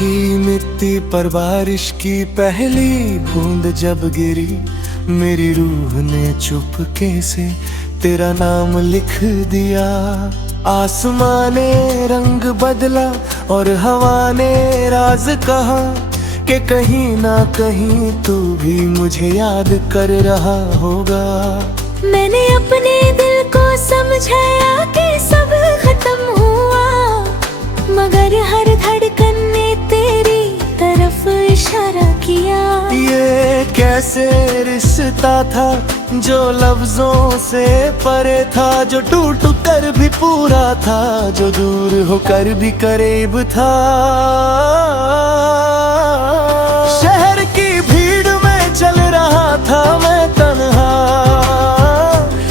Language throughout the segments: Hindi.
मीठी मिट्टी पर बारिश की पहली बूंद जब गिरी, मेरी रूह ने चुपके से तेरा नाम लिख दिया। आसमां ने रंग बदला और हवा ने राज कहा कि कहीं ना कहीं तू भी मुझे याद कर रहा होगा। मैंने अपने दिल को समझाया कि सब खत्म हुआ, मगर हर धड़कन ने तेरी तरफ इशारा किया। ये कैसे रिश्ता था जो लफ्जों से परे था, जो टूट कर भी पूरा था, जो दूर होकर भी करीब था। शहर की भीड़ में चल रहा था मैं तन्हा,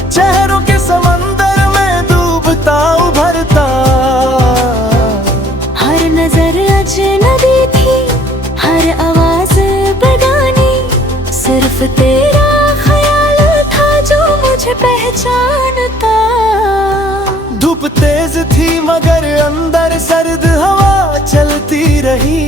चेहरों के समंदर में डूबता उभरता। हर नजर अजनबी थी, हर आवाज बेगानी, सिर्फ तेरा ख्याल था जो मुझे पहचानता। धूप तेज थी मगर अंदर सर्द हवा चलती रही,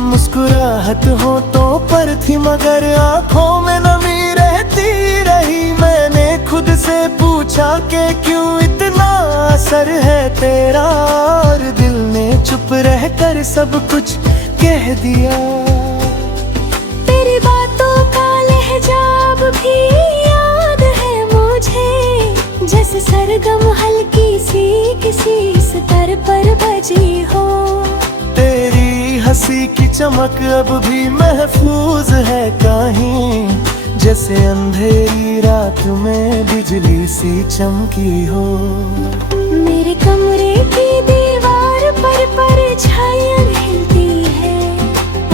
मुस्कुराहट होठों पर थी मगर आंखों में नमी रहती रही। मैंने खुद से पूछा कि क्यों इतना असर है तेरा, और दिल ने चुप रहकर सब कुछ कह दिया। तेरी बातों का लहजा अब भी याद है मुझे, जैसे सरगम हल्की सी किसी स्तर पर बजी हो। तेरी हंसी की चमक अब भी महफूज है कहीं, जैसे अंधेरी रात में बिजली सी चमकी हो। मेरे कमरे की दीवार पर परछाइयां हिलती है,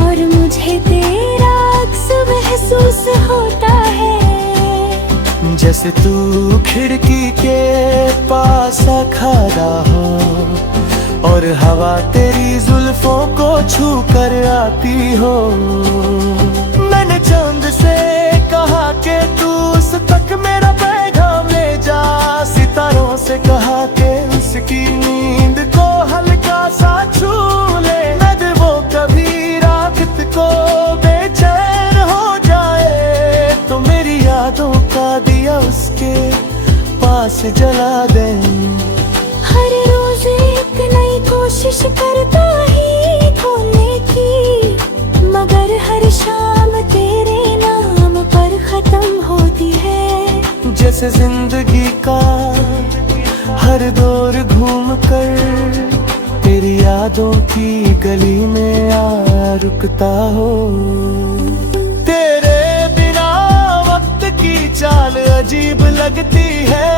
और मुझे तेरा अक्स महसूस होता है। जैसे तू खिड़की के पास खड़ा हो और हवा तेरी जुल्फों को छू कर आती हो। मैंने चांद से कहा कि तू उस तक मेरा पैगाम ले जा, सितारों से कहा कि उसकी नींद को हल्का सा छू ले। न वो कभी रात को बेचैन हो जाए तो मेरी यादों का दिया उसके पास जला दे। हर रोज एक नई कोशिश करता ही खोने की, मगर हर शाम तेरे नाम पर खत्म होती है। जैसे जिंदगी का हर दौर घूम कर तेरी यादों की गली में आ रुकता हो। तेरे बिना वक्त की चाल अजीब लगती है,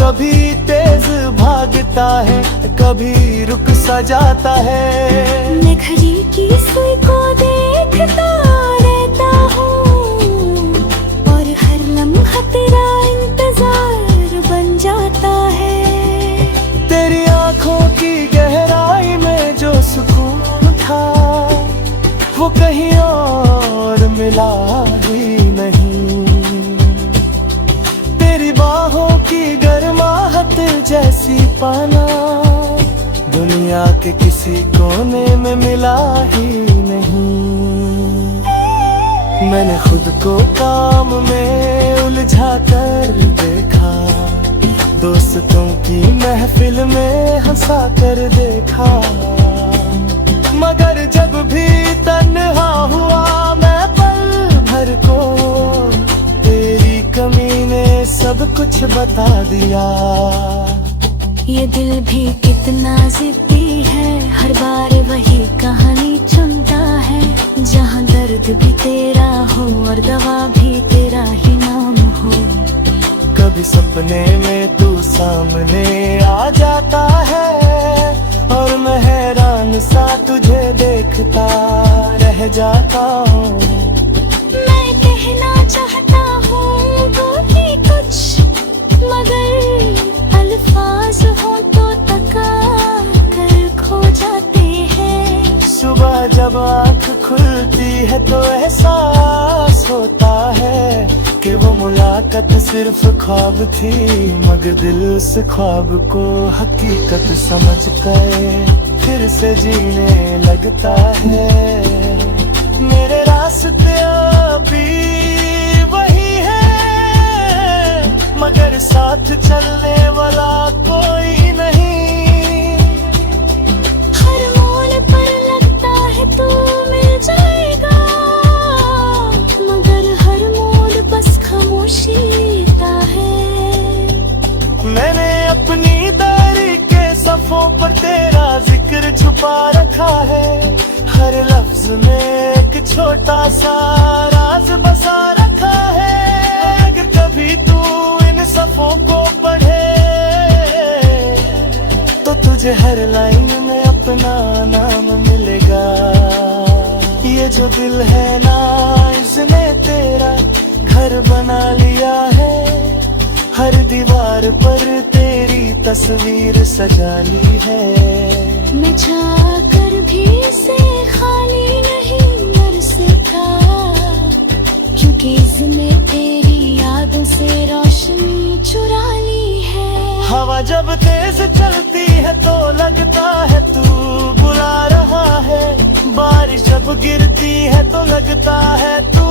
कभी तेज भागता है, कभी रुक सा जाता है। मैं घड़ी की सुई को देखता रहता हूँ, और हर लम्हा तेरा इंतजार बन जाता है। तेरी आंखों की गहराई में जो सुकून था, वो कहीं और मिला ही नहीं। तेरी बाहों की गर्माहट जैसी पाना दुनिया के किसी कोने में मिला ही नहीं। मैंने खुद को काम में उलझा कर देखा, दोस्तों की महफिल में हंसा कर देखा, मगर जब भी तन्हा हुआ मैं पल भर को, तेरी कमी ने सब कुछ बता दिया। ये दिल भी कितना जिद्दी है, हर बार वही कहानी चुनता है, जहाँ दर्द भी तेरा हो और दवा भी तेरा ही नाम हो। कभी सपने में तू सामने आ जाता है, और मैं हैरान सा तुझे देखता रह जाता हूँ। मैं कहना चाहता हूँ तो भी कुछ, मगर अल्फाज हो तो तका कर खो जाते हैं। सुबह जब आँख खुलती है तो एहसास होता है कि वो मुलाकात सिर्फ ख्वाब थी, मगर दिल उस ख्वाब को हकीकत समझ गए। फिर से जीने लगता है। मेरे रास्ते अभी वही है, मगर साथ चलने वाला कोई नहीं। हर मोड़ पर लगता है तू मिल जाएगा, मगर हर मोड़ बस खामोशी देता है। मैंने अपनी डायरी के सफ़ों पर तेरा जिक्र छुपा रखा है, हर लफ्ज में एक छोटा सा राज बसा रखा है। अगर कभी तू इन सफ़ों को पढ़े तो तुझे हर लाइन में अपना नाम मिलेगा। ये जो दिल है ना, इसने तेरा घर बना लिया है, हर दीवार पर तेरी तस्वीर सजा ली है। मैं जाकर भी इसे खाली नहीं कर सकता, क्योंकि इसने तेरी यादों से रोशनी चुरा ली है। हवा जब तेज चलती है तो लगता है तू बुला रहा है, बारिश जब गिरती है तो लगता है तू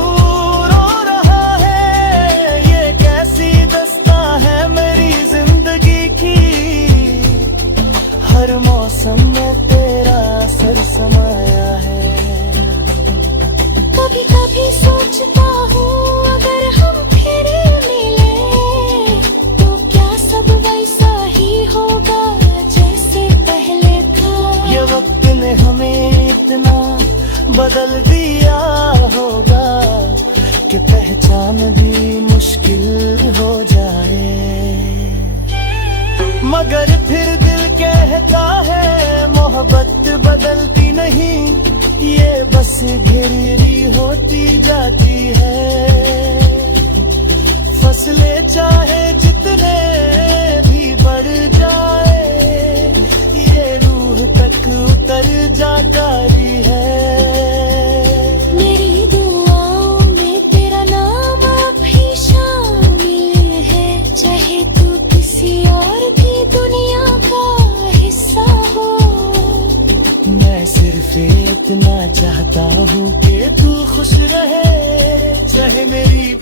रो रहा है। ये कैसी दस्तां है मेरी जिंदगी की, हर मौसम में तेरा असर समाया है। कभी कभी सोचता हूँ अगर हम फिर मिले तो क्या सब वैसा ही होगा जैसे पहले था। ये वक्त ने हमें इतना बदल दिया होगा कि पहचान भी मुश्किल हो जाए, मगर फिर दिल कहता है मोहब्बत बदलती नहीं, ये बस घिरी होती जाती है। फसलें चाहे जितने भी बढ़ जाए, ये रूह तक उतर जाकारी है। मेरी दुआओं में तेरा नाम भी शामिल है, चाहे तू किसी और भी दुनिया का हिस्सा हो। मैं सिर्फ इतना चाहता हूँ कि तू खुश रहे, चाहे मेरी